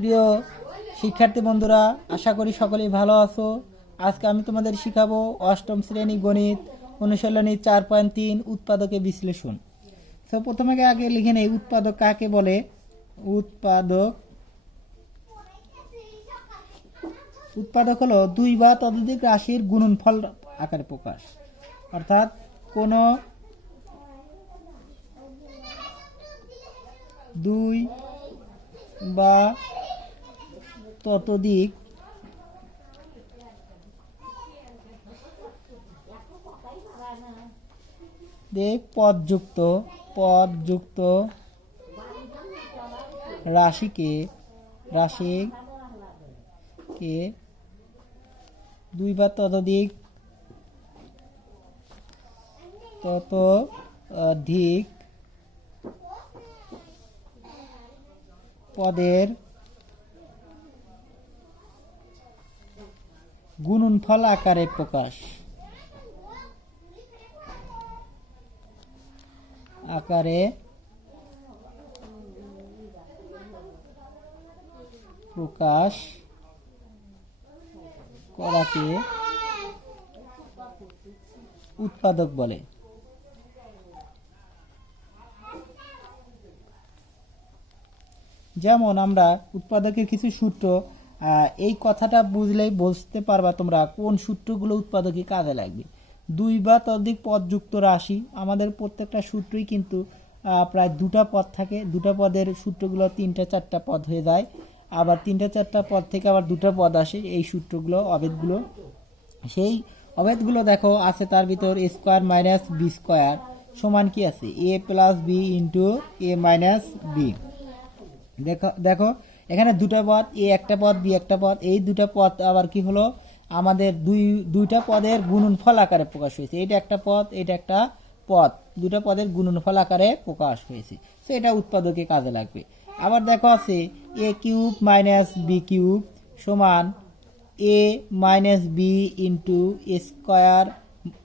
প্রিয় শিক্ষার্থী বন্ধুরা, আশা করি সকলেই ভালো আছো। আজকে আমি তোমাদের শিখাবো অষ্টম শ্রেণী গণিত অনুশীলনী 4.3 উৎপাদকের বিশ্লেষণ। তো প্রথমে আগে লিখে নেই উৎপাদক কাকে বলে। উৎপাদক উৎপাদক হলো দুই বা ততোধিক রাশির গুণনফল আকারে প্রকাশ, অর্থাৎ কোনো দুই বা ততোধিক পদযুক্ত রাশিকে দুই বা ততোধিক পদের গুণনফল আকারে প্রকাশ করাকে উৎপাদক বলে। যেমন আমরা উৎপাদকের কিছু সূত্র, এই কথাটা বুঝলেই বুঝতে পারবা তোমরা কোন সূত্রগুলো উৎপাদকে কাজে লাগবে। দুই বা ততোধিক পদযুক্ত রাশি, আমাদের প্রত্যেকটা সূত্রই কিন্তু প্রায় দুটা পদ থাকে। দুটা পদের সূত্রগুলো তিনটা চারটা পদ হয়ে যায়, আবার তিনটা চারটা পদ থেকে আবার দুটা পদ আসে। এই সূত্রগুলো অভেদগুলো, সেই অভেদগুলো দেখো আছে তার ভিতর a square minus B square সমান কি আছে a plus B into A minus B. দেখো এখানে দুটা পদ, এ একটা পদ বি একটা পদ, এই দুটা পদ আবার কি হলো আমাদের দুইটা পদের গুণনফল আকারে প্রকাশ হয়েছে। এটা একটা পদ, এটা একটা পদ, দুটা পদের গুণনফল আকারে প্রকাশ হয়েছে। তো এটা উৎপাদকে কাজে লাগবে। আবার দেখো আছে এ কিউব মাইনাস বি কিউব সমান এ minus B into A square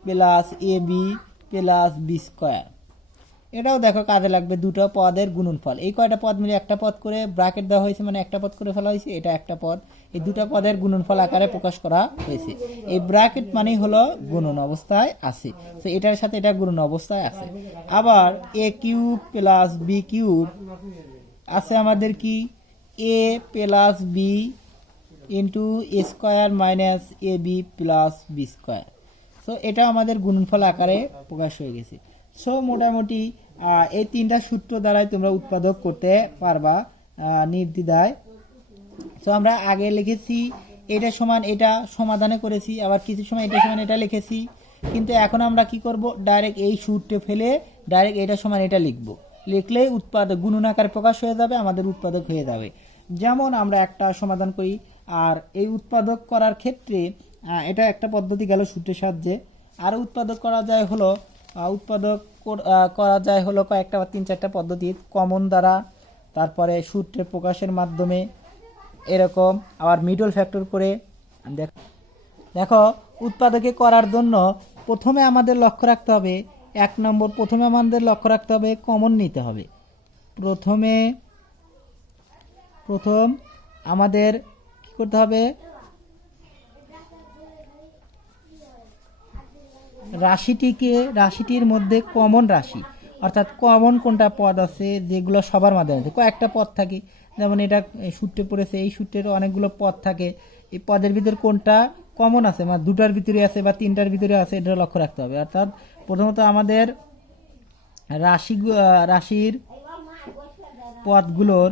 plus a B plus B square. এটাও দেখো কাজে লাগবে, দুটো পদের গুণনফল। এই কয়টা পদ মিলে একটা পদ করে ব্র্যাকেট দেওয়া হয়েছে, মানে একটা পদ করে ফেলা হয়েছে। এটা একটা পদ, এই দুটো পদের গুণনফল আকারে প্রকাশ করা হয়েছে। এই ব্র্যাকেট মানেই হলো গুণন অবস্থায় আছে, তো এটার সাথে এটা গুণন অবস্থায় আছে। আবার A cube plus B cube আছে আমাদের কি A plus B into A square minus A B plus B square. So এটা আমাদের গুণনফল আকারে প্রকাশ হয়ে গেছে। সো মোটামুটি এই তিনটা সূত্র দ্বারাই তোমরা উৎপাদক করতে পারবা নির্দ্বিধায়। সো আমরা আগে লিখেছি এটা সমান এটা, সমাধানে করেছি, আবার কিছু সময় এটা সমান এটা লিখেছি। কিন্তু এখন আমরা কি করব, ডাইরেক্ট এই সূত্রে ফেলে ডাইরেক্ট এটা সমান এটা লিখব। লিখলেই উৎপাদক গুণন আকারে প্রকাশ হয়ে যাবে, আমাদের উৎপাদক হয়ে যাবে। যেমন আমরা একটা সমাধান করি, আর এই উৎপাদক করার ক্ষেত্রে এটা একটা পদ্ধতি গেল সূত্রের সাহায্যে। আর উৎপাদক করা যায় হলো কয়েকটা বা তিন চারটা পদ্ধতি, কমন দ্বারা, তারপরে সূত্রে প্রকাশের মাধ্যমে, এরকম আবার মিডল ফ্যাক্টর করে। দেখো উৎপাদকে করার জন্য প্রথমে আমাদের লক্ষ্য রাখতে হবে, প্রথমে আমাদের লক্ষ্য রাখতে হবে কমন নিতে হবে। প্রথম আমাদের কি করতে হবে, রাশিটির মধ্যে কমন রাশি, অর্থাৎ কমন কোনটা পদ আছে যেগুলো সবার মাধ্যমে আছে। কয়েকটা পদ থাকে, যেমন এটা সূত্রে পড়েছে, এই সূত্রের অনেকগুলো পদ থাকে। এই পদের ভিতর কোনটা কমন আছে, মানে দুটার ভিতরে আছে বা তিনটার ভিতরে আছে, এটা লক্ষ্য রাখতে হবে। অর্থাৎ প্রথমত আমাদের রাশির পদগুলোর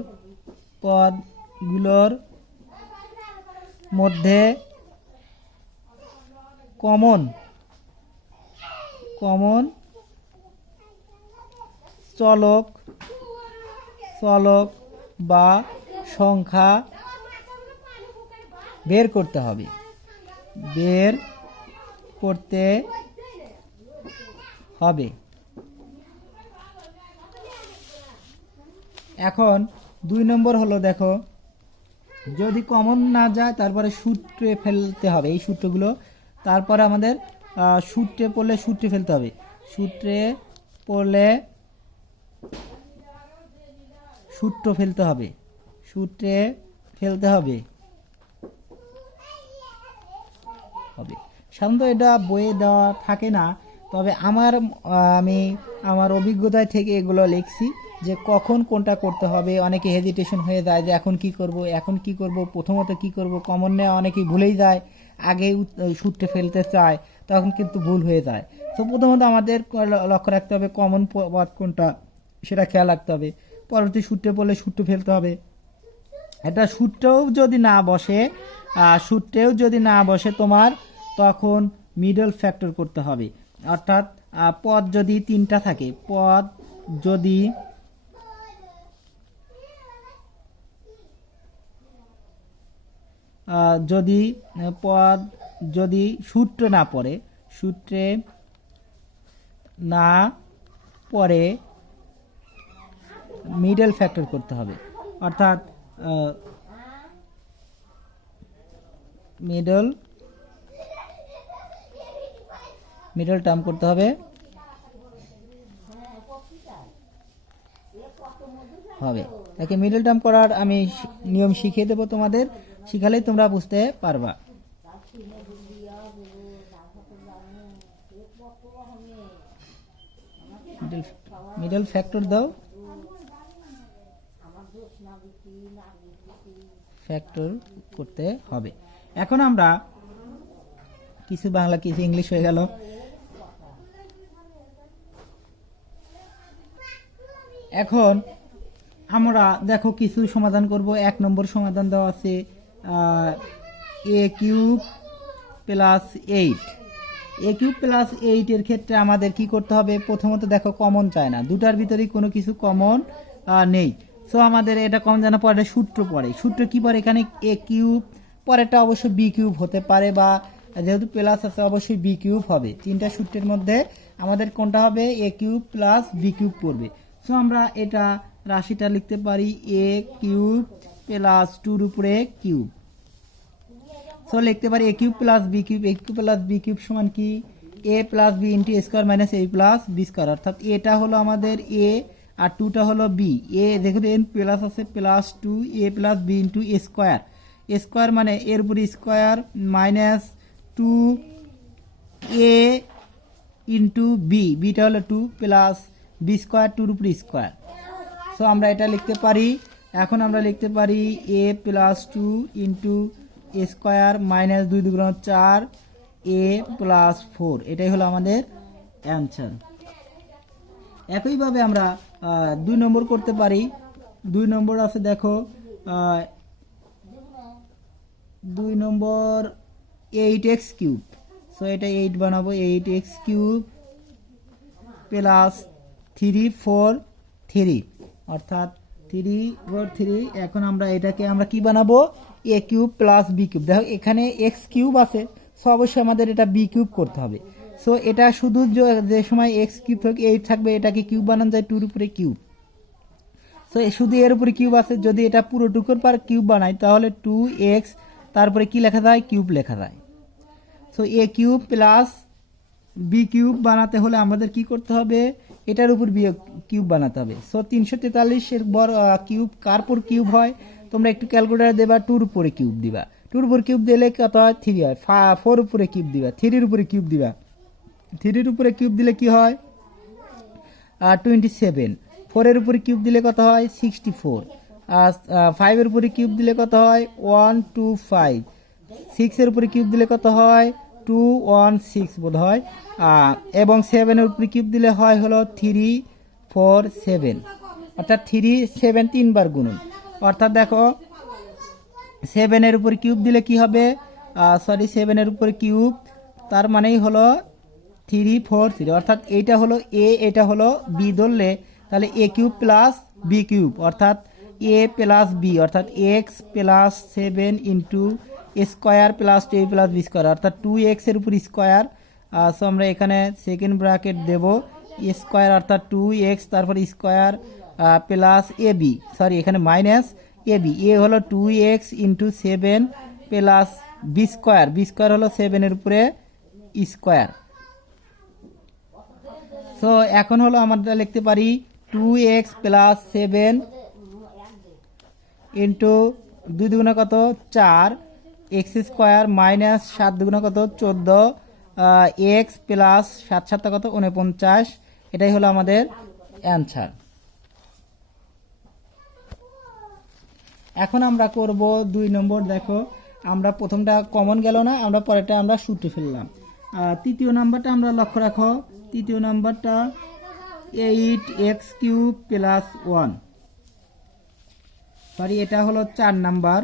মধ্যে কমন চলক বা সংখ্যা বের করতে হবে। এখন 2 নম্বর হলো, দেখো যদি কমন না যায় তারপরে সূত্রে ফেলতে হবে এই সূত্রগুলো। তারপরে আমাদের সূত্রে পড়লে সূত্রে ফেলতে হবে, সূত্রে পড়লে সূত্র ফেলতে হবে, সূত্রে ফেলতে হবে সাধারণত এটা বইয়ে দেওয়া থাকে না, তবে আমি আমার অভিজ্ঞতায় থেকে এগুলো লিখছি যে কখন কোনটা করতে হবে। অনেকে হেজিটেশন হয়ে যায় যে এখন কি করব, প্রথমত কি করব, কমন নেওয়া অনেকেই ভুলেই যায়, আগেই শুটে ফেলতে চায়, তখন কিন্তু ভুল হয়ে যায়। তো প্রথমত আমাদের লক্ষ্য রাখতে হবে কমন পথ কোনটা, সেটা খেয়াল রাখতে হবে। পরবর্তী শুটে পড়লে শুটে ফেলতে হবে। এটা শুটটাও যদি না বসে তোমার, তখন মিডল ফ্যাক্টর করতে হবে। অর্থাৎ পদ যদি 3টা থাকে, পদ যদি সূত্রে না পড়ে মিডল ফ্যাক্টর করতে হবে। অর্থাৎ মিডল টার্ম করতে হবে। একে মিডল টার্ম করার আমি নিয়ম শিখিয়ে দেবো তোমাদের, শিখালেই তোমরা বুঝতে পারবা। মিডল ফ্যাক্টর দাও, ফ্যাক্টর করতে হবে। এখন আমরা কিছু বাংলা কিছু ইংলিশ হয়ে গেল। এখন আমরা দেখো কিছু সমাধান করব। 1 নম্বর সমাধান দেওয়া আছে a³ + 8। a³ + 8 এর ক্ষেত্রে আমাদের কি করতে হবে? প্রথমত দেখো কমন চায় না, দুটার ভিতরেই কোনো কিছু কমন নেই। সো আমাদের এটা কমন জানা পরে সূত্র কি পড়ে এখানে a³ পরেরটা অবশ্যই b³ হতে পারে, বা যেহেতু প্লাস আছে অবশ্যই b³ হবে। 3টা সূত্রের মধ্যে আমাদের কোনটা হবে? a³ + b³ পড়বে। সো আমরা এটা রাশিটা লিখতে পারি a³ + 2 উপরে কিউব। সো লিখতে পারি a³ + b³ সমান কি? a + b * a² - a + b²। অর্থাৎ এটা হলো আমাদের a আর 2টা হলো b। a দেখুন n প্লাস আছে +2 a + b * a² মানে এর উপর স্কয়ার -2a * b, bটা হলো 2 প্লাস b² 2 উপর স্কয়ার। সো আমরা এটা লিখতে পারি। এখন আমরা লিখতে পারি a + 2 * a² - 2 × 4 a + 4। এটাই হলো আমাদের অ্যান্সার। একইভাবে আমরা 2 নম্বর করতে পারি। 2 নম্বর আছে দেখো 2 নম্বর 8x³ সো এটা 8 বানাবো 8x³ + 3 4 3 অর্থাৎ 3 4 3। এখন আমরা এটাকে আমরা কি বানাবো? a³ + b³। দেখো এখানে x³ আছে, সো অবশ্যই আমাদের এটা b³ করতে হবে। সো এটা শুধু যে সময় x³ থেকে 8 থাকবে এটাকে কিউব বানানো যায় 2 এর উপরে কিউব। সো শুধু এর উপরে কিউব আছে, যদি এটা পুরো টুকুর পর কিউব বানাই তাহলে 2x তারপরে কি লেখা যায়? কিউব লেখা যায়। সো a³ + b³ বানাতে হলে আমাদের কি করতে হবে? এটার উপর কিউব বানাতে হবে। সো 343 এর বড় কিউব কার পর কিউব হয়? তোমরা একটু ক্যালকুলেটর দেবা, 2 এর উপরে কিউব দিবা। 2 এর উপর কিউব দিলে কত হয়? 3 হয়। 4 এর উপরে কিউব দিবা, 3 এর উপরে কিউব দিবা। 3 এর উপরে কিউব দিলে কি হয়? 27। 4 এর উপরে কিউব দিলে কত হয়? 64। 5 এর উপরে কিউব দিলে কত হয়? 125। 6 এর উপরে কিউব দিলে কত হয়? 216 বোধ হয়। এবং 7 এর উপরে কিউব দিলে হয় হলো 347। অর্থাৎ 3 7 3 বার গুণন। অর্থাৎ দেখো 7 এর উপরে কিউব দিলে কি হবে? 7 এর উপরে কিউব তার মানেই হলো 343। অর্থাৎ এইটা হলো a, এটা হলো b ধরলে তাহলে a³ + b³ অর্থাৎ a + b অর্থাৎ x + 7 * a² + 2a + b² অর্থাৎ 2x এর উপর স্কয়ার। সো আমরা এখানে সেকেন্ড ব্র্যাকেট দেব স্কয়ার অর্থাৎ 2x তারপর স্কয়ার প্লাস ab, সরি এখানে মাইনাস ab। a হলো 2x * 7 প্লাস b², b² হলো 7 এর উপরে স্কয়ার। সো এখন হলো আমরা লিখতে পারি 2x + 7 * 2 দুগুণে কত 4 এক্স স্কোয়ার মাইনাস 7 দুগুণে কত 14 এক্স প্লাস 7 7 কত 49। এটাই হলো আমাদের অ্যান্সার। এখন আমরা করব 2 নম্বর। দেখো আমরা প্রথমটা কমন গেল না, আমরা পরেরটা আমরা সূত্রে ফেললাম। তৃতীয় নাম্বারটা আমরা লক্ষ্য রাখো, তৃতীয় নাম্বারটা 8x³ প্লাস 1, সরি এটা হলো 4 নাম্বার।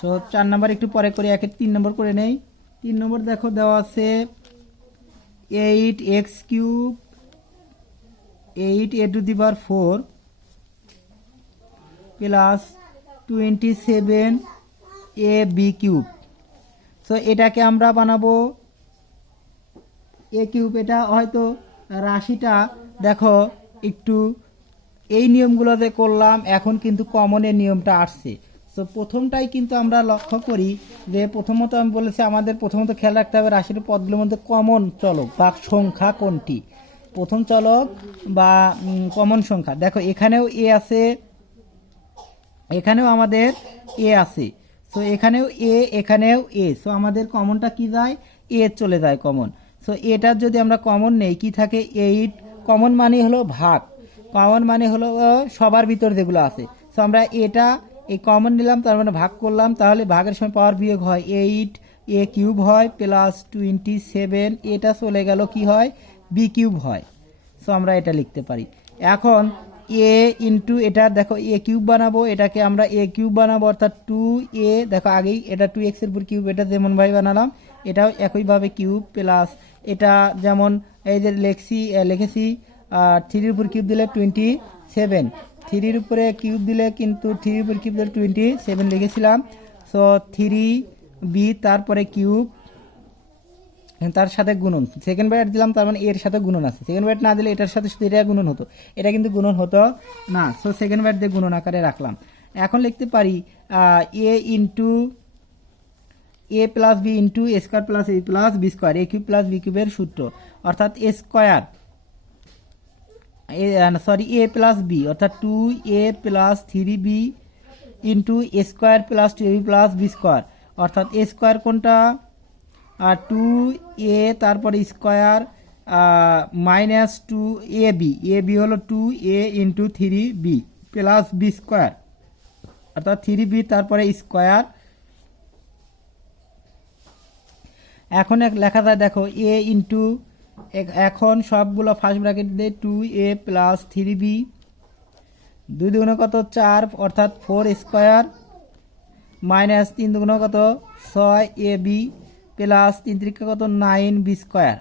তো 4 নাম্বার একটু পরে করি, একে 3 নম্বর করে নেই। 3 নম্বর দেখো দেওয়া আছে 8x³ 8a⁴ plus 27ab³। So এটাকে আমরা বানাবো a³। এটা হয়তো রাশিটা দেখো একটু এই নিয়মগুলোতে করলাম, এখন কিন্তু কমনের নিয়মটা আসছে। সো প্রথমটাই কিন্তু আমরা লক্ষ্য করি যে প্রথমত আমি বলেছি আমাদের প্রথমত খেয়াল রাখতে হবে রাশির পদগুলোর মধ্যে কমন চলক বা সংখ্যা কোনটি, প্রথম চলক বা কমন সংখ্যা। দেখো এখানেও এ আছে, এখানেও আমাদের এ আছে। সো এখানেও এ, এখানেও এ। সো আমাদের কমনটা কি যায়, এ চলে যায় কমন। সো এটার যদি আমরা কমন নেই কি থাকে 8। কমন মানে হলো ভাগ, কমন মানে হলো সবার ভিতর যেগুলো আছে। সো আমরা এটা এই কমন নিলাম, তার মানে ভাগ করলাম, তাহলে ভাগের সময় পাওয়ার বিয়োগ হয় 8a³ হয় প্লাস 27। এটা চলে গেল কি হয় b³ হয়। সো আমরা এটা লিখতে পারি। এখন a ইন্টু এটা দেখো a³ বানাবো, এটাকে আমরা a³ বানাবো অর্থাৎ 2a। দেখো আগেই এটা 2x এর উপর কিউব, এটা যেমন ভাবে বানালাম এটাও একইভাবে কিউব প্লাস এটা যেমন এই যে লিখেছি 3 এর উপর কিউব দিলে 27, 3 এর উপরে কিউব দিলে কিন্তু 3 এর উপর কিউব দিলে 27 লিখেছিলাম। সো 3b তারপরে কিউব, তার সাথে গুণন, সেকেন্ড ব্র্যাকেট দিলাম, তার মানে এর সাথে গুণন আছে। সেকেন্ড ব্র্যাকেট না দিলে এটার সাথে শুধু এটা গুণন হতো, এটা কিন্তু গুণন হতো না। সো সেকেন্ড ব্র্যাকেট দিয়ে গুণন আকারে রাখলাম। এখন লিখতে পারি a into a plus B into a square plus a plus B square, a³ plus b³ এর সূত্র অর্থাৎ a square sorry a plus B অর্থাৎ 2a plus 3b into a square plus 2ab plus b square অর্থাৎ a square কোনটা 2a তারপরে square minus 2ab, ab হলো 2a into 3b plus b square অর্থাৎ 3b তারপরে square. এখন লেখা যায় দেখো a ইন্টু, এখন সবগুলো ফার্স্ট ব্র্যাকেট দিয়ে 2a প্লাস 3b, 2 দুগুণে কত 4 অর্থাৎ 4 স্কোয়ার মাইনাস 3 দুগুণে কত 6ab প্লাস 3 3 কত 9b স্কোয়ার।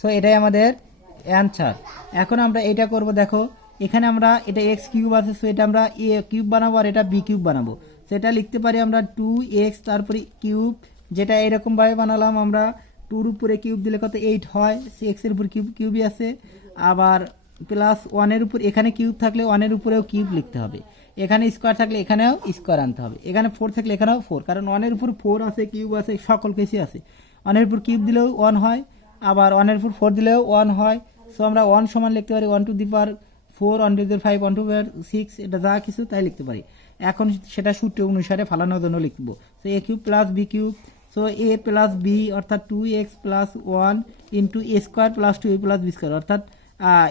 সো এটাই আমাদের অ্যান্সার। এখন আমরা এটা করব, দেখো এখানে আমরা এটা x³ আছে, সো এটা আমরা a³ বানাবো আর এটা b³ বানাবো। সেটা লিখতে পারি আমরা 2x তারপরে কিউব, যেটা এরকমভাবে বানালাম আমরা 2 এর উপরে কিউব দিলে কত 8 হয়, x এর উপর কিউবই আছে, আবার প্লাস 1 এর উপর এখানে কিউব থাকলে 1 এর উপরেও কিউব লিখতে হবে, এখানে স্কোয়ার থাকলে এখানেও স্কোয়ার আনতে হবে, এখানে 4 থাকলে এখানেও 4, কারণ 1 এর উপর 4 আছে কিউব আছে সকল কিছুই আছে। 1 এর উপর কিউব দিলেও 1 হয়, আবার 1 এর উপর 4 দিলেও 1 হয়। সো আমরা 1 সমান লিখতে পারি 1 to the power 4, 1 to the power 5, 1 to the power 6, এটা যা কিছু তাই লিখতে পারি। এখন সেটা সূত্র অনুসারে ফালানোর জন্য লিখবো। So a³ plus b³, so a plus b অর্থাৎ 2x plus 1 into a square plus 2a plus b square অর্থাৎ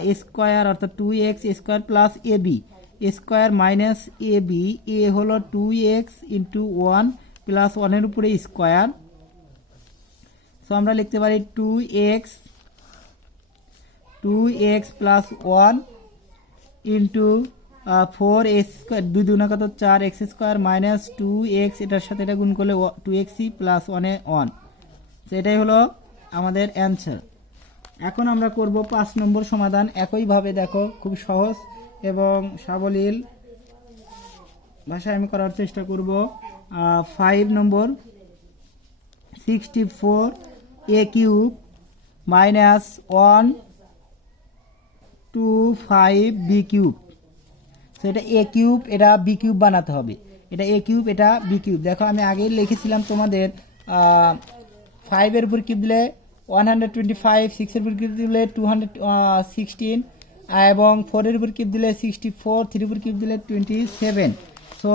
a স্কোয়ার অর্থাৎ 2x square plus ab square minus ab, a হলো 2x ইন্টু 1 প্লাস 1 এর উপরে square. So আমরা লিখতে পারি 2x plus 1 into 4x square, 2 দুগুণে কত 4x স্কোয়ার মাইনাস 2x, এটার সাথে এটা গুণ করলে 2x প্লাস 1 তো এটাই হলো আমাদের অ্যান্সার। এখন আমরা করব 5 নম্বর সমাধান। একইভাবে দেখো খুব সহজ এবং সাবলীল ভাষায় আমি করার চেষ্টা করব। 5 নম্বর 64a³ মাইনাস 125b³। সো এটা a³ এটা b³ বানাতে হবে, এটা a³ এটা b³। দেখো আমি আগেই লিখেছিলাম তোমাদের 5 এর উপর কিউব দিলে 125, 6 এর উপর কিউব দিলে 216, এবং 4 এর উপর কিউব দিলে 64, 3 এর উপর কিউব দিলে 27। সো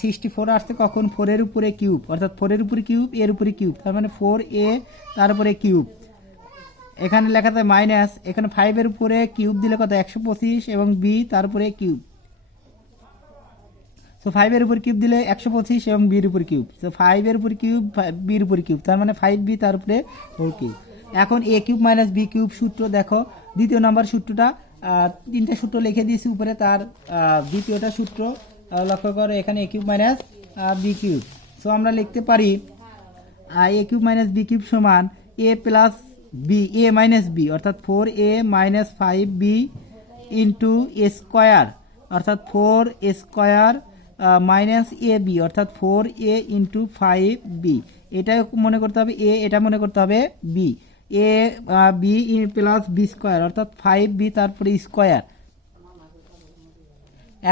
64 আসছে কখন 4 এর উপরে কিউব, অর্থাৎ 4 এর উপরে কিউব এর উপরে কিউব, তার মানে 4a তারপরে কিউব। এখানে লেখা থাকে মাইনাস, এখানে 5 এর উপরে কিউব দিলে কত 125 এবং b তারপরে কিউব। সো 5 এর উপর কিউব দিলে 125 এবং b এর উপর কিউব। সো 5 এর উপর কিউব b এর উপর কিউব, তার মানে 5b তারপরে 4 কিউব। এখন a cube minus b cube সূত্র দেখো, দ্বিতীয় নাম্বার সূত্রটা তিনটা সূত্র লিখে দিয়েছি উপরে, তার দ্বিতীয়টা সূত্র লক্ষ্য করো, এখানে a cube minus b cube. So আমরা লিখতে পারি a cube minus b cube সমান a plus b, a minus b অর্থাৎ 4a minus 5b into a square অর্থাৎ 4a square minus A B অর্থাৎ 4a ইন্টু 5b। এটা মনে করতে হবে a, এটা মনে করতে হবে b, a b plus b square অর্থাৎ 5b তারপরে স্কোয়ার।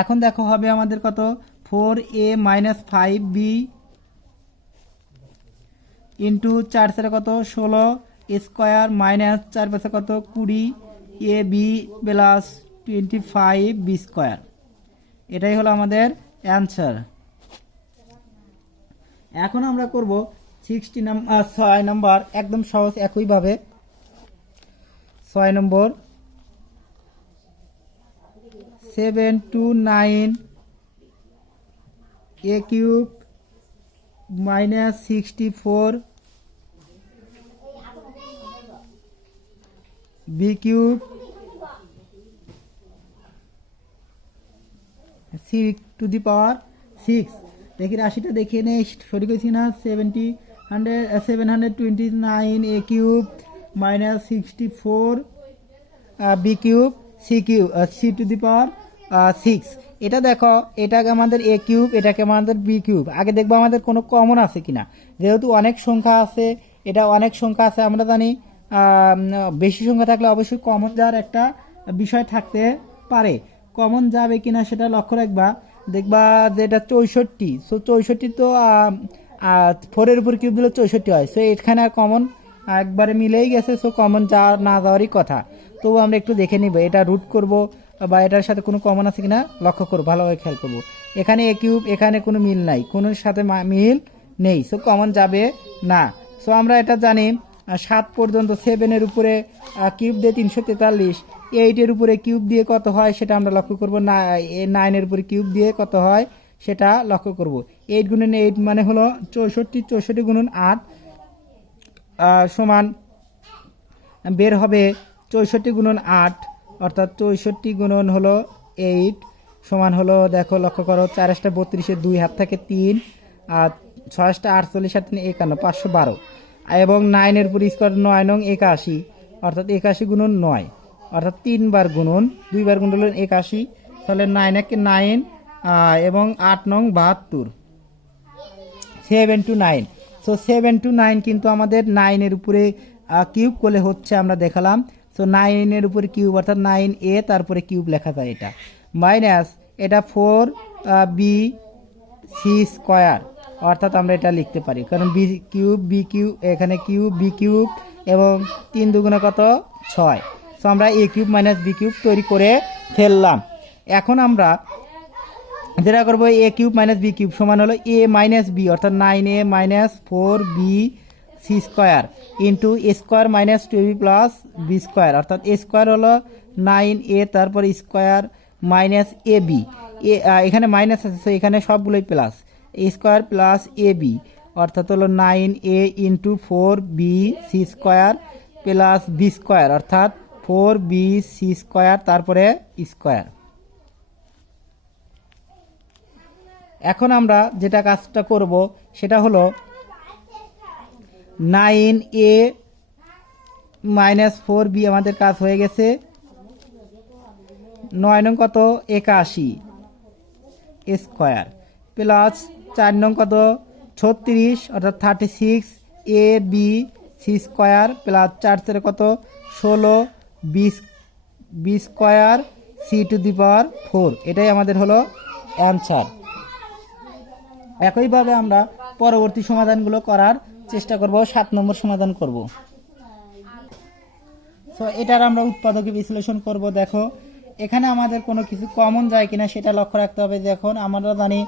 এখন দেখো হবে আমাদের কত 4a মাইনাস 5b ইন্টু 4 সাথে কত 16 স্কোয়ার মাইনাস 4 পাশে কত 20 A B plus 25 B square. এটাই হলো আমাদের অ্যান্সার। এখন আমরা করব 6 নম্বর, একদম সহজ একইভাবে 6 নম্বর 7 to 9 a cube minus 64 b cube 6 to the power 6। দেখি রাশিটা দেখিয়ে নেই, সঠিক হয়েছি না। 729 a cube minus 64 b cube c to the power 6। এটা দেখো, এটাকে আমাদের a কিউব, এটাকে আমাদের b কিউব। আগে দেখবো আমাদের কোনো কমন আছে কিনা, যেহেতু অনেক সংখ্যা আছে, এটা অনেক সংখ্যা আছে, আমরা জানি বেশি সংখ্যা থাকলে অবশ্যই কমন যাওয়ার একটা বিষয় থাকতে পারে। কমন যাবে কিনা সেটা লক্ষ্য রাখবা, দেখবা যে এটা 64। সো 64 তো 4 এর উপর কিউব দিলে 64 হয়। সো এখানে আর কমন একবারে মিলেই গেছে, সো কমন না যাওয়ারই কথা। তবু আমরা একটু দেখে নিব, এটা রুট করব বা এটার সাথে কোনো কমন আছে কিনা লক্ষ্য করবো, ভালোভাবে খেয়াল করবো। এখানে এ কিউব, এখানে কোনো মিল নাই, কোনোর সাথে মিল নেই, সো কমন যাবে না। সো আমরা এটা জানি 7 পর্যন্ত 7 এর উপরে কিউব দিয়ে 343, 8 এর উপরে কিউব দিয়ে কত হয় সেটা আমরা লক্ষ্য করব, 9 এর উপরে কিউব দিয়ে কত হয় সেটা লক্ষ্য করব। 8 গুণন 8 মানে হলো 64, 64 গুণন 8 সমান বের হবে 64 গুণন 8 অর্থাৎ 64 গুণন হলো 8 সমান হলো, দেখো লক্ষ্য করো, 4 * 32, 2 হাত থাকে 3, আর 6 * 48, 7 * 51, 512। এবং 9 এর উপর স্কোয়ার 9 নং 81 অর্থাৎ 81 গুণন 9 অর্থাৎ 3 বার গুণন, 2 বার গুণ হলো 81, তাহলে 9 × 9 এবং 8 নং 72, 7 to 9। সো 7 to 9 কিন্তু আমাদের 9 এর উপরে কিউব করলে হচ্ছে, আমরা দেখালাম। সো 9 এর উপরে কিউব অর্থাৎ 9a তারপরে কিউব লেখা যায়, এটা মাইনাস এটা 4b c স্কোয়ার অর্থাৎ আমরা এটা লিখতে পারি, কারণ বি কিউব এখানে কিউব বি কিউব এবং 3 দুগুণে কত 6। সো আমরা a cube minus B cube তৈরি করে ফেললাম। এখন আমরা যেটা করবো, a cube minus B cube সমান হলো a মাইনাস বি অর্থাৎ 9a minus 4b c square into a square minus 2b plus b square অর্থাৎ a স্কোয়ার হলো 9a তারপর স্কোয়ার মাইনাস এ বি, এখানে মাইনাস আছে, এখানে সবগুলোই plus, a square plus a B অর্থাৎ হলো 9a into 4b c square plus b square অর্থাৎ 4b c স্কোয়ার তারপরে স্কোয়ার। এখন আমরা যেটা কাজটা করব সেটা হলো 9a মাইনাস 4b আমাদের কাজ হয়ে গেছে, 9 নং কত 81 স্কোয়ার প্লাস 4 নং কত 36 অর্থাৎ 36 a b c square plus 4 থেকে কত 16 b square c to the power 4। এটাই আমাদের হলো অ্যান্সার। একইভাবে আমরা পরবর্তী সমাধানগুলো করার চেষ্টা করব, 7 নম্বর সমাধান করব। সো এটার আমরা উৎপাদকে বিশ্লেষণ করব। দেখো এখানে আমাদের কোনো কিছু কমন যায় কিনা সেটা লক্ষ্য রাখতে হবে। দেখুন আমরা জানি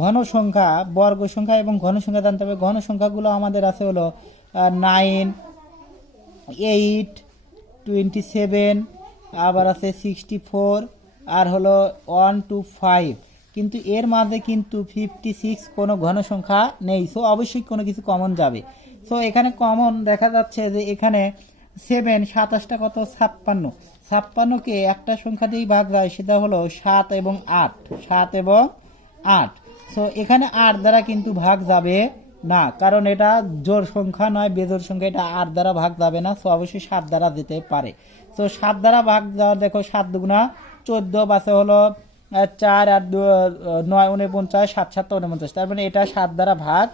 ঘন সংখ্যা, বর্গ সংখ্যা এবং ঘন সংখ্যা জানতে হবে। ঘন সংখ্যাগুলো আমাদের আছে হলো 9, 8, 27, আবার আছে 64, আর হলো 1 to 5। কিন্তু এর মাঝে কিন্তু 56 কোনো ঘন সংখ্যা নেই। সো অবশ্যই কোনো কিছু কমন যাবে। সো এখানে কমন দেখা যাচ্ছে যে এখানে 7, 27টা কত 56, 56কে একটা সংখ্যা দিয়েই ভাগ যায়, সেটা হলো 7 এবং 8, 7 এবং 8। সো এখানে 8 দ্বারা কিন্তু ভাগ যাবে না, কারণ এটা জোড় সংখ্যা নয়, বেজোড় সংখ্যা, এটা 8 দ্বারা ভাগ যাবে না। সো অবশ্যই 7 দ্বারা যেতে পারে। সো 7 দ্বারা ভাগ যাওয়া, দেখো 7 দুগুণা 14, বাসে হলো 4 আর 9 49, 7 7 49, তার মানে এটা 7 দ্বারা ভাগ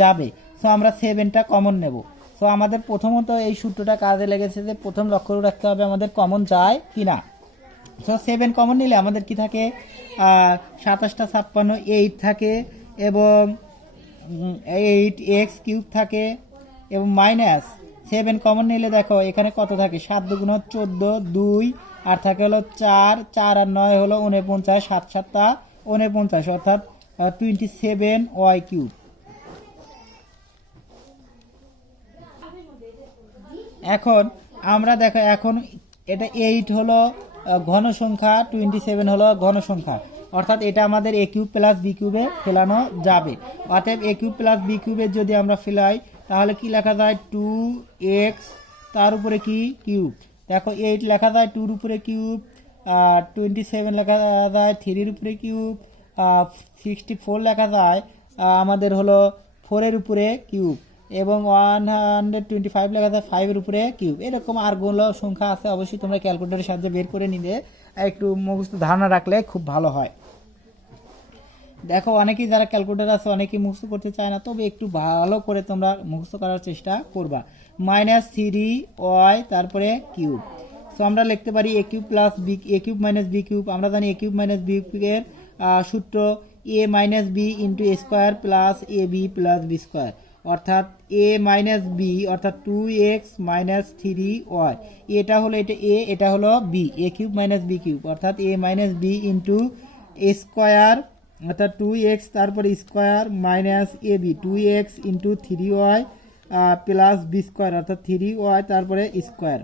যাবে। সো আমরা 7টা কমন নেব। সো আমাদের প্রথমত এই সূত্রটা কাজে লেগেছে যে প্রথম লক্ষ্য রাখতে হবে আমাদের কমন যায় কিনা। সো 7 কমন নিলে আমাদের কি থাকে, 27টা 56, 8 থাকে এবং 8x³ থাকে এবং মাইনাস 7 কমন নিলে দেখো এখানে কত থাকে, 7 দুগুণ 14, 2 আর থাকে হলো 4, 4 আর 9 হলো 49, 7 7টা 49, অর্থাৎ 27y³। এখন আমরা দেখো, এখন এটা 8 হলো ঘন সংখ্যা, 27 হলো ঘন সংখ্যা, অর্থাৎ এটা আমাদের a³ + b³ ফেলানো যাবে। অতএব a³ + b³ যদি আমরা ফেলাই তাহলে কি লেখা যায়, 2x তার উপরে কি কিউব। দেখো 8 লেখা যায় 2 এর উপরে কিউব, 27 লেখা যায় 3 এর উপরে কিউব, 64 লেখা যায় আমাদের হলো 4 এর উপরে কিউব, এবং 125 লেখা যায় 5 এর উপরে কিউব। এরকম আরগুলো সংখ্যা আছে, অবশ্যই তোমরা ক্যালকুলেটরের সাহায্যে বের করে নিলে একটু মুখস্থ ধারণা রাখলে খুব ভালো হয়। দেখো অনেকেই যারা ক্যালকুলেটর আছে অনেকেই মুখস্থ করতে চায় না, তবে একটু ভালো করে তোমরা মুখস্থ করার চেষ্টা করবা। -3y তারপরে কিউব। সো আমরা লিখতে পারি a³ + b, a³ - b³। আমরা জানি a³ - b³ এর সূত্র a - b * a² + ab + b², অর্থাৎ a - b অর্থাৎ 2x - 3y। এটা হলো এটা a, এটা হলো b, a³ - b³ অর্থাৎ a - b * অর্থাৎ 2x তারপরে square minus ab, 2x * 3y plus b² অর্থাৎ 3y তারপরে স্কয়ার।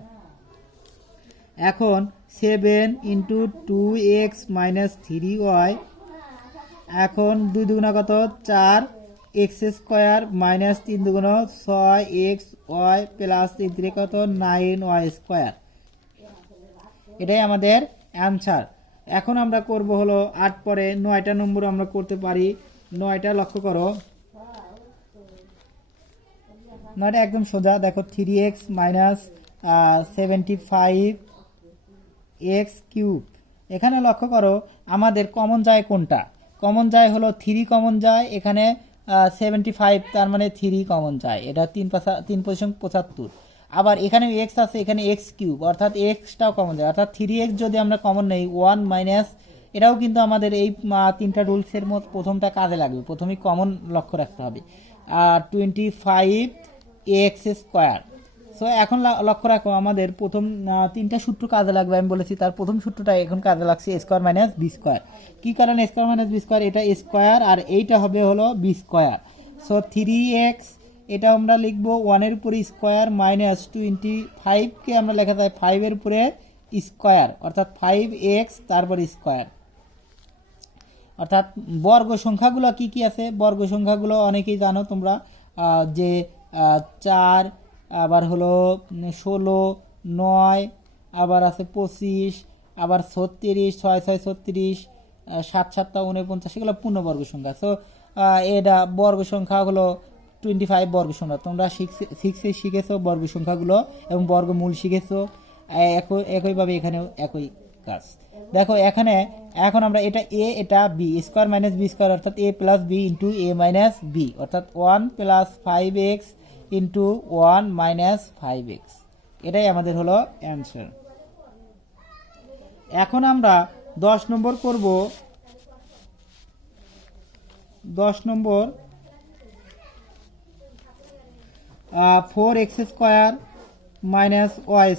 এখন 7 * 2x - 3y, এখন 2 দুগুণা কত 4 x² মাইনাস 3 দুগুণা 6xy প্লাস 3 3 কত 9y²। এটাই আমাদের অ্যান্সার। এখন আমরা করব হলো 8 পরে 9টা নম্বর আমরা করতে পারি। 9টা লক্ষ্য করো, 9টা একদম সোজা। দেখো 3x - 75x³ এখানে লক্ষ্য করো আমাদের কমন যায় কোনটা, কমন যায় হলো 3 কমন যায়, এখানে 75 তার মানে 3 কমন যায়, এটা 3 5 75। আবার এখানে x আছে, এখানে x³ অর্থাৎ xটাও কমন যায়, অর্থাৎ 3x যদি আমরা কমন নেই 1 মাইনাস, এটাও কিন্তু আমাদের এই 3টা রুলসের মধ্যে প্রথমটা কাজে লাগবে, প্রথমেই কমন লক্ষ্য রাখতে হবে। আর 25x²। সো এখন লক্ষ্য রাখো আমাদের প্রথম 3টা সূত্র কাজে লাগবে, আমি বলেছি তার প্রথম সূত্রটা এখন কাজে লাগছে a² - b²। কি কারণে a² - b², এটা স্কয়ার আর এইটা হবে হলো b²। সো 3x এটা আমরা লিখবো 1 এর উপরে স্কয়ার মাইনাস 25কে আমরা লেখা যায় 5 এর উপরে স্কয়ার, অর্থাৎ 5x তারপর স্কয়ার। অর্থাৎ বর্গ সংখ্যাগুলো কি কি আছে, বর্গ সংখ্যাগুলো অনেকেই জানো তোমরা, যে 4, আবার হলো 16, 9, আবার আছে 25, আবার 36, 6 6 36, 7 7 49, এগুলো পূর্ণবর্গ সংখ্যা। সো এটা বর্গ সংখ্যা হলো 25 বর্গ সংখ্যা। তোমরা 6 শিখেছো বর্গ সংখ্যাগুলো এবং বর্গমূল শিখেছো, একইভাবে এখানেও একই কাজ। দেখো এখানে এখন আমরা এটা a এটা b, square minus b square অর্থাৎ a plus b into a minus b, অর্থাৎ 1 plus 5x into 1 minus 5x, এটাই আমাদের হলো অ্যান্সার। এখন আমরা 10 নম্বর করব। 10 নম্বর 4x² - y²।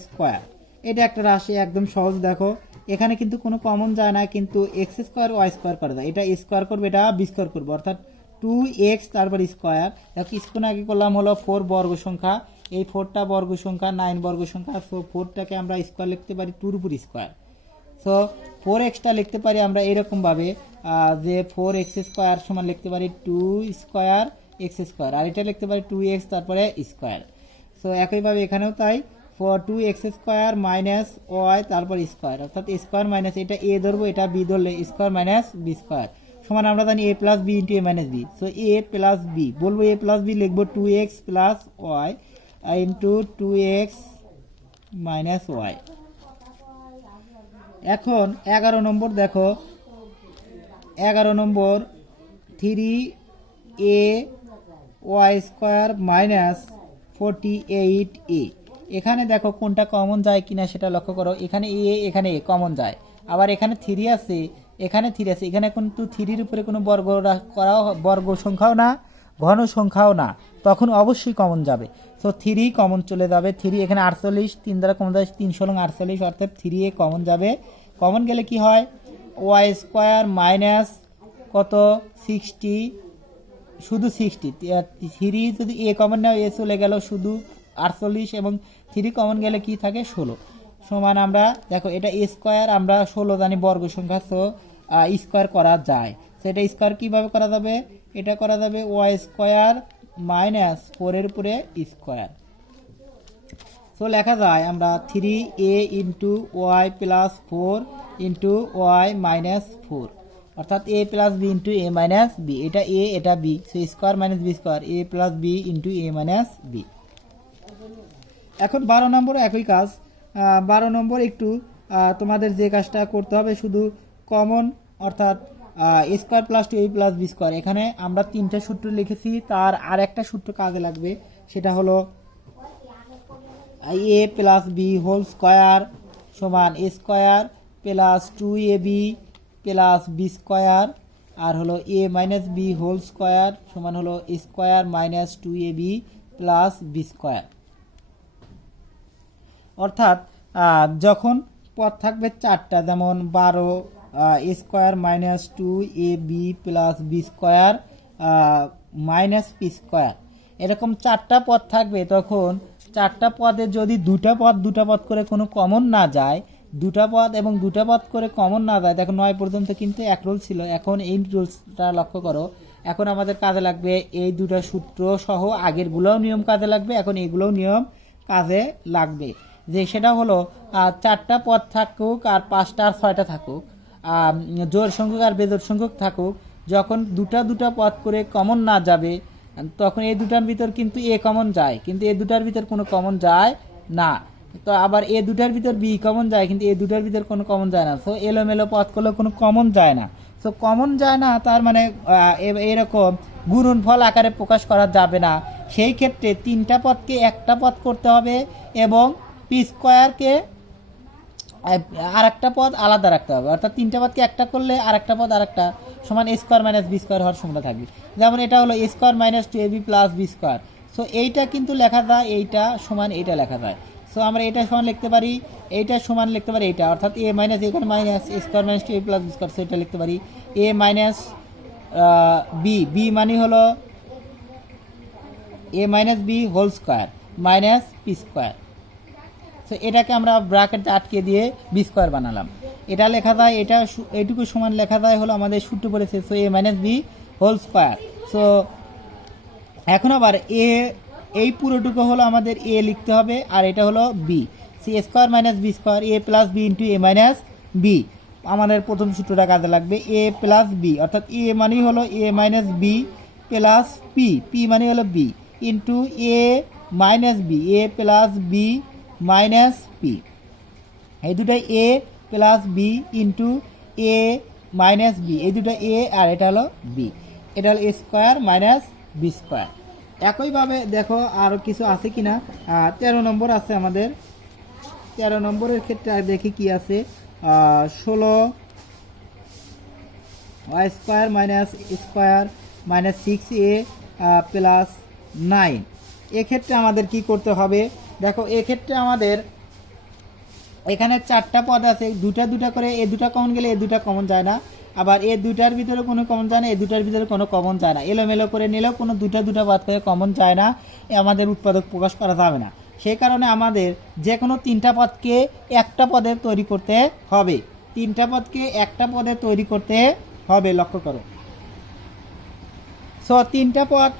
এটা একটা রাশি একদম সহজ। দেখো এখানে কিন্তু কোনো কমন যায় না, কিন্তু এক্স স্কোয়ার ওয়াই স্কোয়ার করা যায়। এটা স্কোয়ার করবে, এটা বি স্কোয়ার করবে, অর্থাৎ 2x তারপর স্কোয়ার। দেখো কিছুক্ষণ আগে করলাম হলো 4 বর্গ সংখ্যা, এই 4টা বর্গ সংখ্যা, 9 বর্গ সংখ্যা। সো 4টাকে আমরা স্কোয়ার লিখতে পারি 2 এর উপর স্কোয়ার। সো 4xটা লিখতে পারি আমরা এরকমভাবে যে 4x স্কোয়ার সমান লিখতে পারি 2 স্কোয়ার এক্স স্কোয়ার, আর এটা লিখতে পারি 2x তারপরে স্কোয়ার। সো একইভাবে এখানেও তাই, 2x স্কোয়ার মাইনাস ওয়াই তারপর স্কোয়ার, অর্থাৎ স্কোয়ার মাইনাস এটা এ ধরবো, এটা বি ধরলে স্কোয়ার মাইনাস বি স্কোয়ার সমান আমরা জানি A plus B into A minus B. So A plus B বলবো, এ প্লাস বি লিখবো 2x plus Y into 2x minus Y. এখন 11 নম্বর দেখো, 11 নম্বর 3a Y square minus 48a। এখানে দেখো কোনটা কমন যায় কিনা সেটা লক্ষ্য করো। এখানে এখানে কমন যায়, আবার এখানে 3 আছে, এখানে 3 আছে, এখানে কিন্তু 3-র উপরে কোনো বর্গ সংখ্যাও না, ঘন সংখ্যাও না, তখন অবশ্যই কমন যাবে। সো 3 কমন চলে যাবে। 3 এখানে 48, 3 দ্বারা কমন যাবে 3 × 48, অর্থাৎ 3a কমন যাবে। কমন গেলে কি হয়, ওয়াই স্কোয়ার মাইনাস কত 60, শুধু 60। 3 যদি এ কমন নেওয়া, এ চলে গেল শুধু 48, এবং 3 কমন গেলে কি থাকে 16 সমান আমরা দেখো এটা এ স্কোয়ার, আমরা 16 জানি বর্গ সংখ্যা। সো স্কোয়ার করা যায়। সেটা স্কোয়ার কিভাবে করা যাবে, এটা করা যাবে ওয়াই স্কোয়ার মাইনাস 4 এর উপরে স্কোয়ার। সো লেখা যায় আমরা 3a into y plus 4 into y minus 4, অর্থাৎ a plus B into A minus b. এটা এ এটা b, so square minus B square, a plus B into A minus b. এখন 12 নম্বর একই কাজ। 12 নম্বর একটু তোমাদের যে কাজটা করতে হবে, শুধু কমন, অর্থাৎ square plus 2a plus B square. এখানে আমরা 3টা সূত্র লিখেছি, তার আর একটা সূত্র কাজে লাগবে, সেটা হলো a plus b whole square সমান a square plus 2ab plus B square, আর হলো a minus B whole square সমান হলো square minus 2ab plus B square. অর্থাৎ যখন পদ থাকবে 4টা, যেমন 12 square minus 2ab plus B square minus p square, এরকম 4টা পদ থাকবে, তখন 4টা পদে যদি দুটা পদ করে কোনো কমন না যায়, দুটা পদ এবং দুটা পদ করে কমন না যায়, দেখো 9 পর্যন্ত কিন্তু এক রুল ছিল। এখন এই রুলসটা লক্ষ্য করো, এখন আমাদের কাজে লাগবে এই দুটা সূত্র সহ আগেরগুলোও নিয়ম কাজে লাগবে, এখন এগুলোও নিয়ম কাজে লাগবে। যে সেটা হলো 4টা পদ থাকুক আর 5টা আর 6টা থাকুক, জোড় সংখ্যক আর বেজোড় সংখ্যক থাকুক, যখন দুটা পদ করে কমন না যাবে, তখন এই দুটার ভিতর কিন্তু এ কমন যায়, কিন্তু এ দুটার ভিতর কোনো কমন যায় না। তো আবার এ দুটার ভিতর বি কমন যায়, কিন্তু এ দুটার ভিতর কোনো কমন যায় না। সো এলোমেলো পদ করলে কোনো কমন যায় না। সো কমন যায় না, তার মানে এরকম গুণনফল আকারে প্রকাশ করা যাবে না। সেই ক্ষেত্রে 3টা পদকে একটা পদ করতে হবে, এবং পি স্কোয়ারকে আর একটা পদ আলাদা রাখতে হবে, অর্থাৎ 3টা পদকে একটা করলে আর একটা পদ আর একটা সমান a square minus B square হওয়ার সম্ভাবনা থাকবে। যেমন এটা হলো a square minus 2ab plus B square. So এইটা কিন্তু লেখা যায় এইটা সমান এইটা লেখা যায়। সো আমরা এটা সমান লিখতে পারি, এইটা সমান লিখতে পারি এইটা, অর্থাৎ এ মাইনাস এখানে minus a square minus 2ab plus B square. So এটা লিখতে পারি এ মাইনাস বি মানে হলো a minus B whole square minus p square. So এটাকে আমরা ব্র্যাকেট আটকে দিয়ে বি স্কোয়ার বানালাম। এটা লেখা যায়, এটা এইটুকু সমান লেখা যায় হলো আমাদের সূত্র পড়েছে, so a minus B whole square. So এখন আবার এই পুরোটুকু হলো আমাদের এ লিখতে হবে, আর এটা হলো b, c square minus B square, a plus B into A minus b. আমাদের প্রথম সূত্রটা কাজে লাগবে, এ প্লাস বি, অর্থাৎ এ মানে হলো a minus b plus p, p মানে হলো b into A minus b, a plus b minus p. এই দুটো a plus B into A minus b, এই দুটো এ আর এটা হলো বি, এটা হলো a square minus B square. একইভাবে দেখো আরও কিছু আছে কিনা। 13 নম্বর আছে আমাদের। 13 নম্বরের ক্ষেত্রে দেখি কি আছে। 16 Y square minus square minus 6a plus 9। এক্ষেত্রে আমাদের কি করতে হবে, দেখো এক্ষেত্রে আমাদের এখানে 4টা পদ আছে, দুটা দুটা করে, এ দুটা কমন গেলে এ দুটা কমন যায় না, আবার এ দুটার ভিতরে কোনো কমন যায় না, এ দুটার ভিতরে কোনো কমন যায় না, এলোমেলো করে নিলেও কোনো দুটা দুটা বাদ করে কমন যায় না, আমাদের উৎপাদক প্রকাশ করা যাবে না। সেই কারণে আমাদের যে কোনো 3টা পদকে একটা পদে তৈরি করতে হবে, 3টা পদকে একটা পদে তৈরি করতে হবে, লক্ষ্য করো। সো 3টা পদ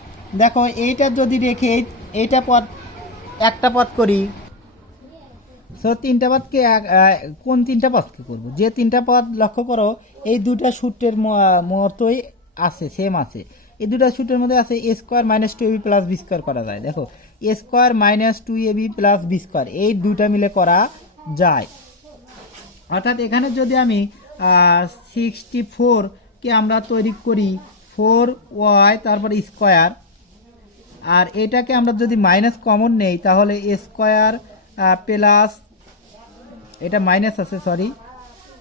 দেখো, এইটা যদি রেখে এইটা পদ একটা পদ করি, সো 3টা পদকে কোন 3টা পদকে করব? যে 3টা পদ লক্ষ্য করো এই দুটা সূত্রের মতোই আছে, সেম আছে। এই দুটা সূত্রের মধ্যে আছে a square minus 2ab plus b square করা যায়। দেখো a square minus 2ab plus b square, এই দুটা মিলে করা যায়। অর্থাৎ এখানে যদি আমি 64 কে আমরা তৈরি করি 4y তারপর স্কোয়ার, আর এটাকে আমরা যদি মাইনাস কমন নেই তাহলে a স্কোয়ার প্লাস, এটা মাইনাস আছে, সরি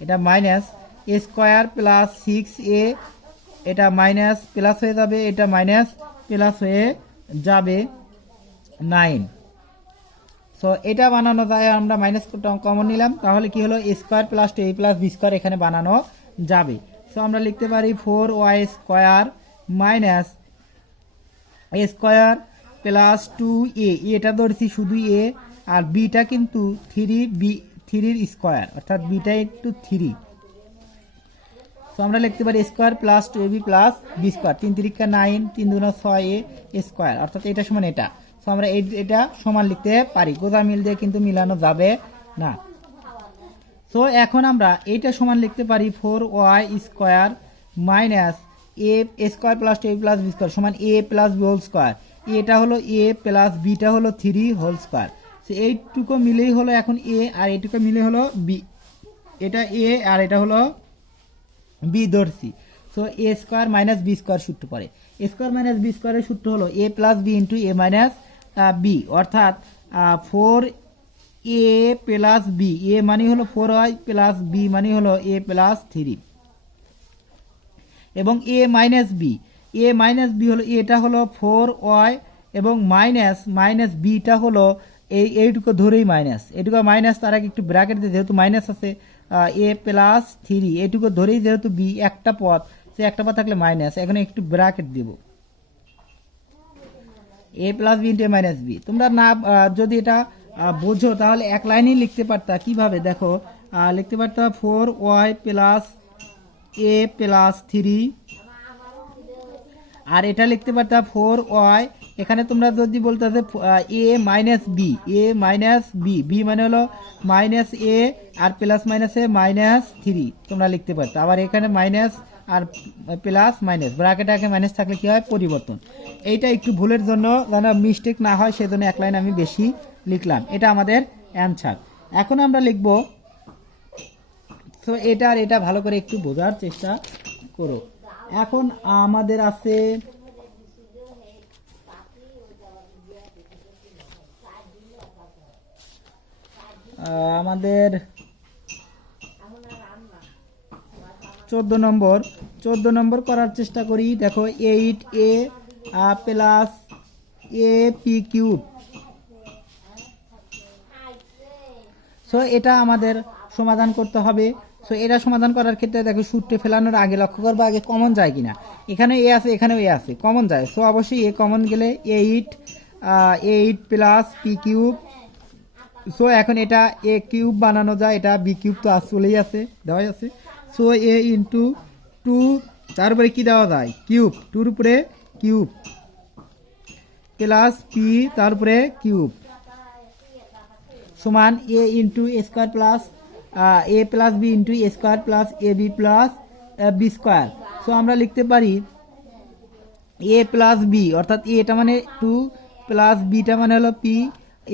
এটা minus, a square plus 6a, এটা মাইনাস প্লাস হয়ে যাবে, এটা মাইনাস প্লাস হয়ে যাবে 9। সো এটা বানানো যায়, আমরা মাইনাস কমন নিলাম, তাহলে কি হলো a square plus 2a plus b square এখানে বানানো যাবে। সো আমরা লিখতে পারি 4y square minus a square plus 2a, এটা ধরছি শুধু a, আর বিটা কিন্তু 3 স্কোয়ার, অর্থাৎ বিটা একটু 3। তো আমরা লিখতে পারি square plus 2ab plus B square, 3 3 9, 3 2 6 a square, অর্থাৎ এটা সমান এটা। তো আমরা এটা সমান লিখতে পারি, গোজা মিল দিয়ে কিন্তু মিলানো যাবে না। তো এখন আমরা এইটা সমান লিখতে পারি 4y square minus a square plus 2ab plus B square সমান a plus b whole square, এটা হলো a প্লাস বিটা হলো 3 হোল স্কোয়ার। তো এইটুকু মিলেই হলো এখন a, আর এইটুকু মিলে হলো b, এটা a আর এটা হলো b ধরছি। So a square minus B square সূত্র পড়ে, a স্কোয়ার মাইনাস বি স্কোয়ারের সূত্র হলো a plus B into a minus B, অর্থাৎ 4a প্লাস বি, a মানে হলো 4y প্লাস b মানে হলো a প্লাস 3, এবং a মাইনাস বি হলো, এটা হলো 4y এবং মাইনাস বিটা হলো এইটুকু ধরেই মাইনাস, এইটুকু মাইনাস, তার আগে একটু ব্র্যাকেট দিয়ে, যেহেতু মাইনাস আছে a প্লাস 3, এইটুকু ধরেই যেহেতু b একটা পদ, সে একটা পদ থাকলে মাইনাস, এখানে একটু ব্র্যাকেট দিব a plus B into minus B. তোমরা না যদি এটা বোঝো তাহলে এক লাইনেই লিখতে পারতা, কিভাবে দেখো লিখতে পারতা 4y প্লাস a প্লাস 3, আর এটা লিখতে পারতা 4y, এখানে তোমরা যদি বলতে a মাইনাস বি, বি মানে হলো মাইনাস a আর প্লাস মাইনাস এ মাইনাস 3, তোমরা লিখতে পারতো। আবার এখানে মাইনাস আর প্লাস মাইনাস, ব্র্যাকেট আগে মাইনাস থাকলে কি হয়, পরিবর্তন। এইটা একটু ভুলের জন্য, যেন মিস্টেক না হয় সেজন্য এক লাইন আমি বেশি লিখলাম, এটা আমাদের অ্যান্সার। এখন আমরা লিখব, তো এটা আর এটা ভালো করে একটু বোঝার চেষ্টা করো। এখন আমাদের আছে আমাদের 14 নম্বর করার চেষ্টা করি। দেখো 8a plus a P cube, so এটা আমাদের সমাধান করতে হবে। সো এটা সমাধান করার ক্ষেত্রে দেখো সূত্রে ফেলানোর আগে লক্ষ্য করবো আগে কমন যায় কিনা, এখানে এ আছে এখানেও এ আছে, কমন যায়। সো অবশ্যই এ কমন গেলে 8 প্লাস পি কিউব। সো এখন এটা এ কিউব বানানো যায়, এটা বি কিউব তো চলেই আছে, দেওয়াই আছে। সো এ ইন্টু 2, তারপরে কি দেওয়া যায়, কিউব, 2-র উপরে কিউব প্লাস পি তারপরে কিউব সমান a into A square plus a plus B into A square plus a B plus B square. So আমরা লিখতে পারি এ প্লাস বি, অর্থাৎ এটা মানে 2 প্লাস বিটা মানে হলো p,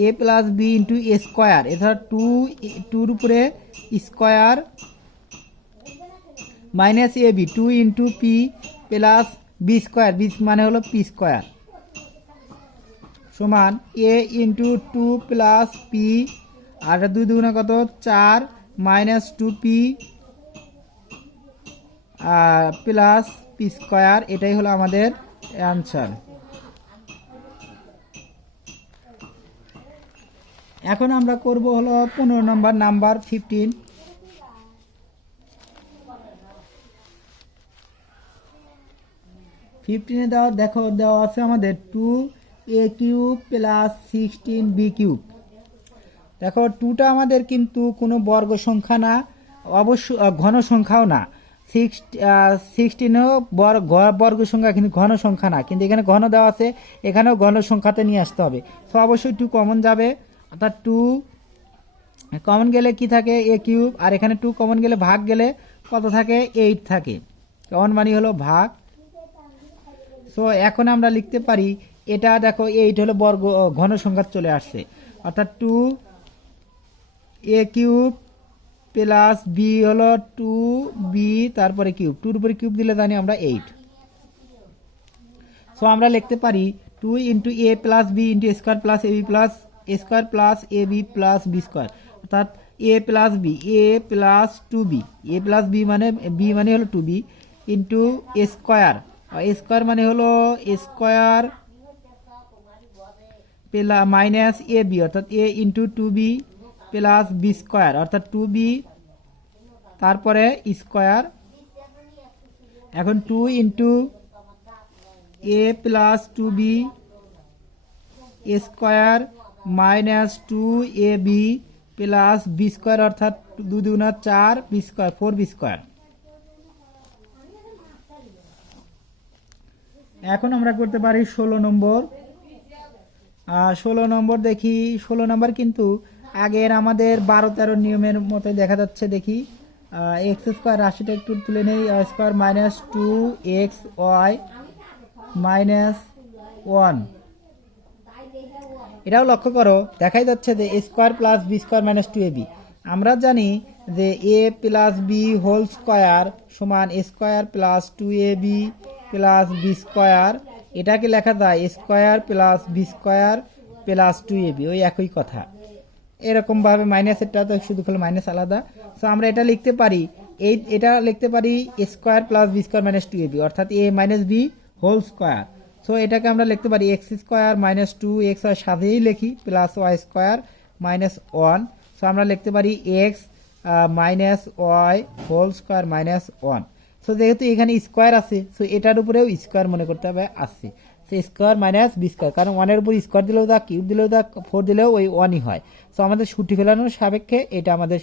a plus B into A square, এছাড়া 2-র উপরে স্কোয়ার মাইনাস এ b, 2 into p plus B square, b মানে হলো পি স্কোয়ার সমান এ ইন্টু 2 প্লাস পি, আর 2 দুগুণে কত 4 minus 2p plus P square. এটাই হলো আমাদের অ্যান্সার। এখন আমরা করব হলো 15 নম্বর নাম্বার 15। দেখো দেওয়া আছে আমাদের 2a³ প্লাস 16b³। দেখো 2টা আমাদের কিন্তু কোনো বর্গ সংখ্যা না, অবশ্য ঘন সংখ্যাও না। 16ও বর্গ সংখ্যা কিন্তু ঘন সংখ্যা না, কিন্তু এখানে ঘন দেওয়া আছে, এখানেও ঘন সংখ্যাতে নিয়ে আসতে হবে। তো অবশ্যই 2 কমন যাবে, অর্থাৎ 2 কমন গেলে কি থাকে a³, আর এখানে 2 কমন গেলে ভাগ গেলে কত থাকে 8 থাকে। কমন মানে হলো ভাগ। সো এখন আমরা লিখতে পারি এটা দেখো 8 হলো বর্গ ঘন সংখ্যা চলে আসছে, অর্থাৎ 2a³ প্লাস b হলো 2b তারপরে কিউব, 2 এর উপরে কিউব দিলে জানি আমরা 8। সো আমরা লিখতে পারি 2 into a plus b into square plus ab plus square plus ab plus b square, অর্থাৎ a plus b, a plus 2b, a plus b মানে b মানে হলো 2b ইন্টু স্কোয়ার, স্কোয়ার মানে হলো স্কোয়ার প্লাস মাইনাস ab, অর্থাৎ a into 2b plus b square, অর্থাৎ 2b তারপরে square. এখন 2 into a plus 2b square minus 2ab plus b square, অর্থাৎ 2 দুগুণা 4 b স্কোয়ার 4b স্কোয়ার। এখন আমরা করতে পারি 16 নম্বর। 16 নম্বর দেখি, 16 নম্বর কিন্তু আগের আমাদের 12-13 নিয়মের মতো দেখা যাচ্ছে। দেখি এক্স স্কোয়ার রাশিটা একটু তুলে নেই, স্কোয়ার মাইনাস 2xy মাইনাস 1। এটাও লক্ষ্য করো, দেখাই যাচ্ছে যে square plus B square minus 2ab। আমরা জানি যে a plus b whole square সমান square plus 2ab plus B square, এটাকে লেখা যায় square plus B square plus 2ab, ওই একই কথা। এরকমভাবে মাইনাসেরটা তো শুধু হলো মাইনাস আলাদা। সো আমরা এটা লিখতে পারি, এটা লিখতে পারি square plus B square minus 2ab, অর্থাৎ a minus B whole square. So এটাকে আমরা লিখতে পারি এক্স স্কোয়ার মাইনাস 2xy সাথেই লিখি plus Y square minus 1। So আমরা লিখতে পারি X minus Y whole square minus 1। So যেহেতু এখানে স্কোয়ার আছে, সো এটার উপরেও স্কোয়ার মনে করতে হবে আসছে। So square minus B square, কারণ 1-এর উপর স্কোয়ার দিলেও দা, কিউব দিলেও দা, 4 দিলেও ওই 1ই হয়। সো আমাদের সূত্র ফেলানোর সাপেক্ষে এটা আমাদের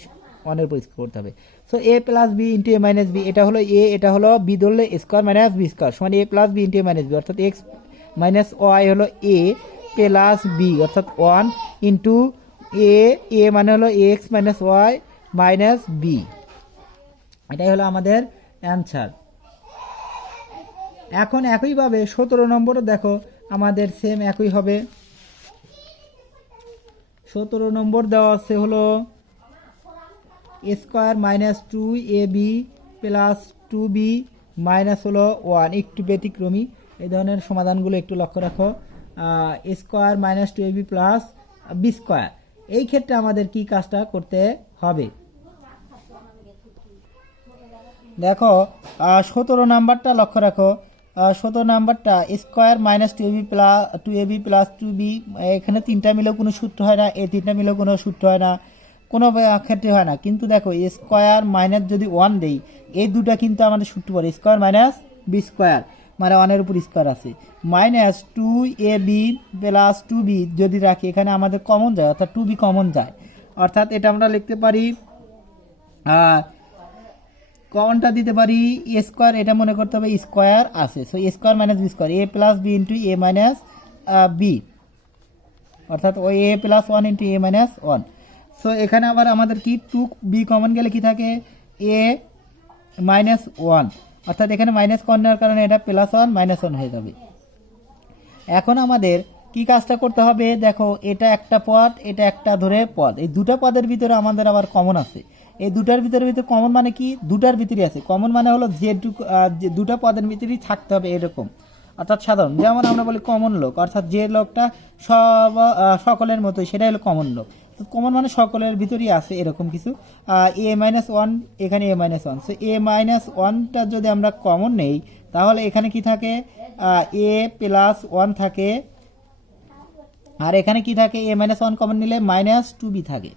1-এর উপর স্কোয়ার করতে হবে। So A plus B into A minus b, এটা হলো এ, এটা হলো বি, ধরলে স্কোয়ার মাইনাস বি স্কোয়ার সমান এ প্লাস বি ইন্টু এ মাইনাস বি, অর্থাৎ এক্স মাইনাস ওয়াই হলো এ প্লাস বি, অর্থাৎ 1 ইন্টু এ মানে হলো X minus Y minus B. এটাই হলো আমাদের অ্যান্সার। এখন একইভাবে 17 নম্বরও দেখো আমাদের সেম একই হবে। 17 নম্বর দেওয়া আছে হলো square minus 2ab plus 2b minus হলো 1, একটু ব্যতিক্রমী। এই ধরনের সমাধানগুলো একটু লক্ষ্য রাখো। Square minus 2ab plus B square, এই ক্ষেত্রে আমাদের কি কাজটা করতে হবে দেখো। 17 নাম্বারটা লক্ষ্য রাখো। 17 নাম্বারটা square minus 2ab plus 2b, এখানে 3টা মিলেও কোনো সূত্র হয় না, এই 3টা মিলেও কোনো সূত্র হয় না, কোনো ক্ষেত্রে হয় না। কিন্তু দেখো স্কোয়ার মাইনাস যদি 1 দেই, এই দুটা কিন্তু আমাদের সূত্র পড়ে স্কোয়ার মাইনাস বি স্কোয়ার, মানে 1-এর উপর স্কোয়ার আছে, মাইনাস 2ab প্লাস 2b যদি রাখি, এখানে আমাদের কমন যায়, অর্থাৎ 2b কমন যায়, অর্থাৎ এটা আমরা লিখতে পারি কমনটা দিতে পারি স্কোয়ার, এটা মনে করতে হবে স্কোয়ার আছে। So square minus B square, a plus B into A minus B, অর্থাৎ ওই a plus 1 into A minus 1। So এখানে আবার আমাদের কি 2b কমন গেলে কি থাকে এ মাইনাস 1, অর্থাৎ এখানে মাইনাস কর্নার কারণে এটা প্লাস 1 মাইনাস 1 হয়ে যাবে। এখন আমাদের কি কাজটা করতে হবে দেখো, এটা একটা পদ, এটা একটা ধরে পদ, এই দুটা পদের ভিতরে আমাদের আবার কমন আছে। এই দুটার ভিতরে কমন মানে কি, দুটার ভিতরে আছে কমন মানে হলো যে দুটা পদের ভিতরেই থাকতে হবে এরকম, অর্থাৎ সাধারণ। যেমন আমরা বলি কমন লোক, অর্থাৎ যে লোকটা সকলের মতোই, সেটাই হলো কমন লোক। কমন মানে সকলের ভিতরেই আছে এরকম কিছু। এ মাইনাস 1, এখানে এ মাইনাস 1। সো এ মাইনাস 1টা যদি আমরা কমন নেই, তাহলে এখানে কি থাকে এ প্লাস 1 থাকে, আর এখানে কি থাকে, a মাইনাস ওয়ান কমন নিলে মাইনাস টু বি থাকে।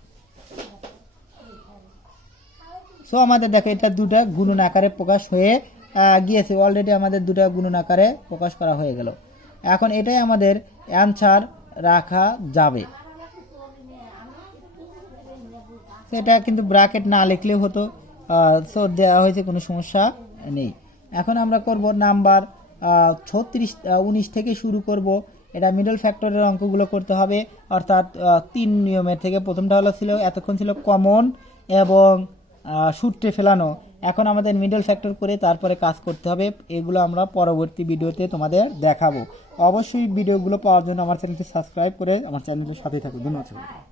সো আমাদের দেখো এটা দুটা গুণন আকারে প্রকাশ হয়ে গিয়েছে, অলরেডি আমাদের দুটা গুণন আকারে প্রকাশ করা হয়ে গেল। এখন এটাই আমাদের অ্যান্সার রাখা যাবে। এটা কিন্তু ব্র্যাকেট না লিখলেও হতো, সো দেওয়া হয়েছে, কোনো সমস্যা নেই। এখন আমরা করব নাম্বার 19 থেকে শুরু করব। এটা মিডল ফ্যাক্টরের অঙ্কগুলো করতে হবে, অর্থাৎ 3 নিয়মের থেকে। প্রথমটা হলো ছিল এতক্ষণ ছিল কমন এবং সূত্রে ফেলানো। এখন আমাদের মিডল ফ্যাক্টর করে তারপরে কাজ করতে হবে। এগুলো আমরা পরবর্তী ভিডিওতে তোমাদের দেখাবো। অবশ্যই ভিডিওগুলো পাওয়ার জন্য আমার চ্যানেলটি সাবস্ক্রাইব করে আমার চ্যানেলের সাথেই থাকুন। ধন্যবাদ।